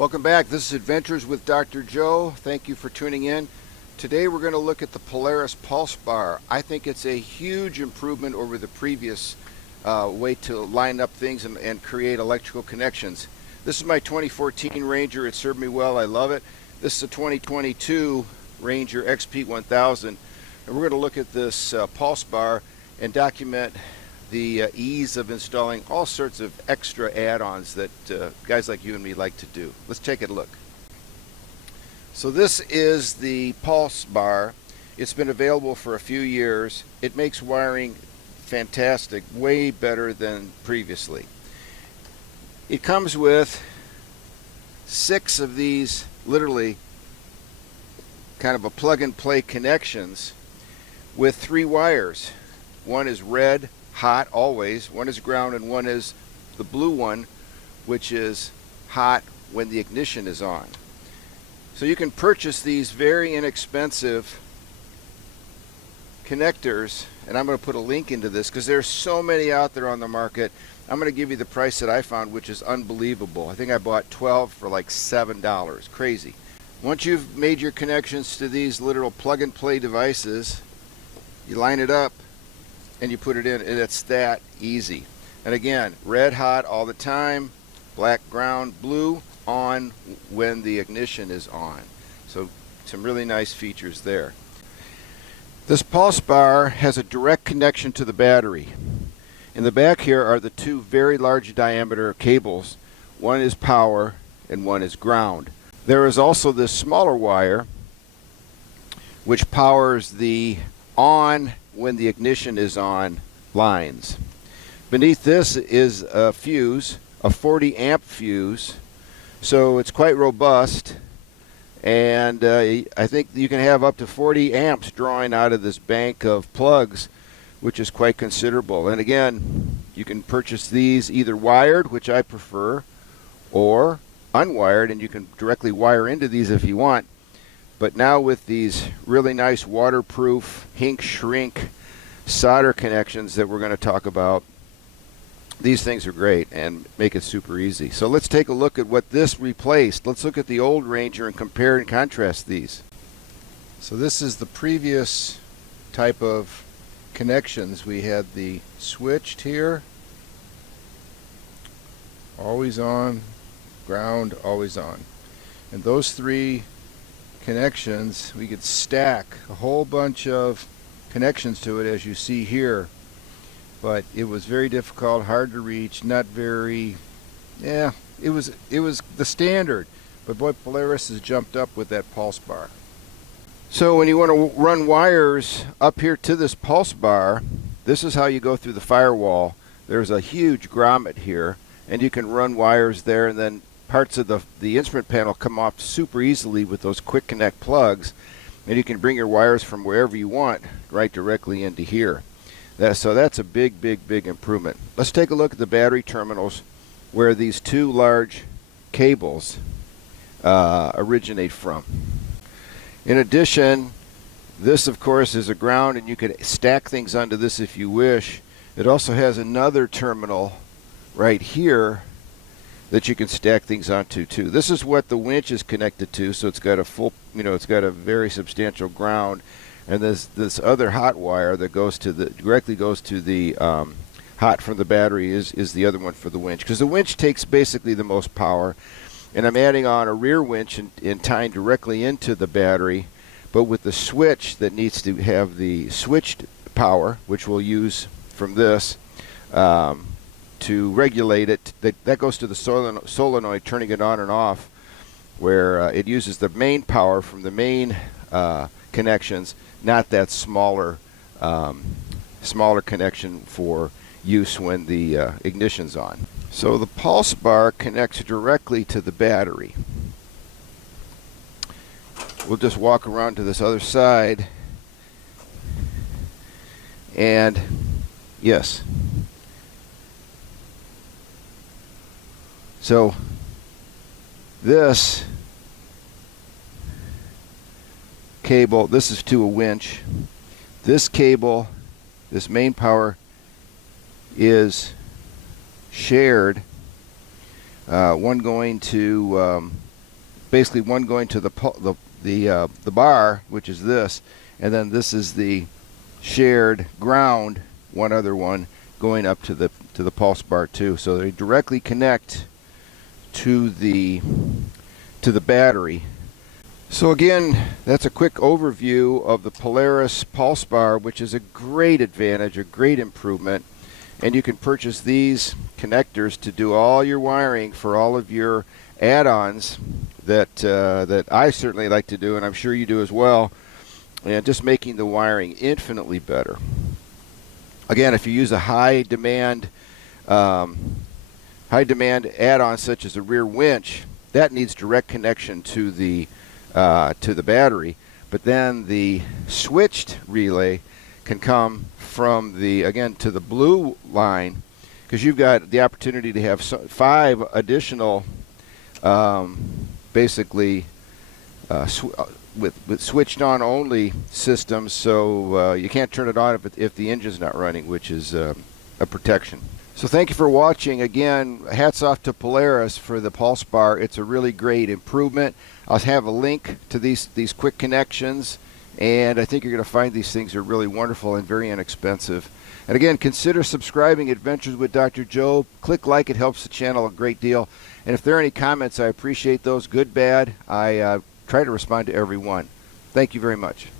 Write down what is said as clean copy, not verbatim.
Welcome back. This is Adventures with Dr. Joe. Thank you for tuning in. Today we're going to look at the Polaris Pulse Bar. I think it's a huge improvement over the previous way to line up things and create electrical connections. This is my 2014 Ranger. It served me well. I love it. This is a 2022 Ranger XP1000. And we're going to look at this Pulse Bar and document the ease of installing all sorts of extra add-ons that guys like you and me like to do. Let's take a look. So this is the Pulse Bar. It's been available for a few years. It makes wiring fantastic, way better than previously. It comes with 6 of these literally kind of a plug-and-play connections with 3 wires. One is red, hot always, one is ground, and one is the blue one, which is hot when the ignition is on. So you can purchase these very inexpensive connectors, and I'm going to put a link into this because there's so many out there on the market. I'm going to give you the price that I found, which is unbelievable. I think I bought 12 for like $7. Crazy. Once you've made your connections to these literal plug-and-play devices, you line it up and you put it in, and it's that easy. And again, red hot all the time, black ground, blue on when the ignition is on. So some really nice features there. This Pulse Bar has a direct connection to the battery. In the back here are the 2 very large diameter cables. One is power and one is ground. There is also this smaller wire which powers the on when the ignition is on lines. Beneath this is a fuse, a 40 amp fuse, so it's quite robust, and I think you can have up to 40 amps drawing out of this bank of plugs, which is quite considerable. And again, you can purchase these either wired, which I prefer, or unwired, and you can directly wire into these if you want. But now with these really nice waterproof ink shrink solder connections that we're going to talk about, these things are great and make it super easy. So let's take a look at what this replaced. Let's look at the old Ranger and compare and contrast these. So this is the previous type of connections. We had the switched here, always on, ground, always on. And those 3 connections, we could stack a whole bunch of connections to it, as you see here, but it was very difficult, hard to reach, not very, it was the standard, but boy, Polaris has jumped up with that Pulse Bar. So when you want to run wires up here to this Pulse Bar, this is how you go through the firewall. There's a huge grommet here, and you can run wires there, and then parts of the instrument panel come off super easily with those quick connect plugs, and you can bring your wires from wherever you want right directly into here. So that's a big improvement. Let's take a look at the battery terminals where these 2 large cables originate from. In addition, this of course is a ground, and you can stack things onto this if you wish. It also has another terminal right here that you can stack things onto too. This is what the winch is connected to, so it's got a full, it's got a very substantial ground, and this other hot wire that goes to directly goes to the hot from the battery is the other one for the winch, because the winch takes basically the most power, and I'm adding on a rear winch and tying directly into the battery, but with the switch that needs to have the switched power, which we'll use from this. To regulate it, that goes to the solenoid, turning it on and off, where it uses the main power from the main connections, not that smaller connection for use when the ignition's on. So the Pulse Bar connects directly to the battery. We'll just walk around to this other side, and yes. So this cable, this is to a winch. This cable, this main power, is shared. One going to basically one going to the bar, which is this, and then this is the shared ground, one other one going up to the pulse bar too. So they directly connect to the battery. So again, that's a quick overview of the Polaris Pulse Bar, which is a great advantage, a great improvement. And you can purchase these connectors to do all your wiring for all of your add-ons that I certainly like to do, and I'm sure you do as well, and just making the wiring infinitely better. Again, if you use a high demand add-on such as a rear winch, that needs direct connection to the battery, but then the switched relay can come from to the blue line, because you've got the opportunity to have 5 additional basically with switched on only systems, so you can't turn it on if the engine's not running, which is a protection. So thank you for watching. Again, hats off to Polaris for the Pulse Bar. It's a really great improvement. I'll have a link to these quick connections, and I think you're going to find these things are really wonderful and very inexpensive. And again, consider subscribing Adventures with Dr. Joe. Click like, it helps the channel a great deal. And if there are any comments, I appreciate those, good, bad. I try to respond to every one. Thank you very much.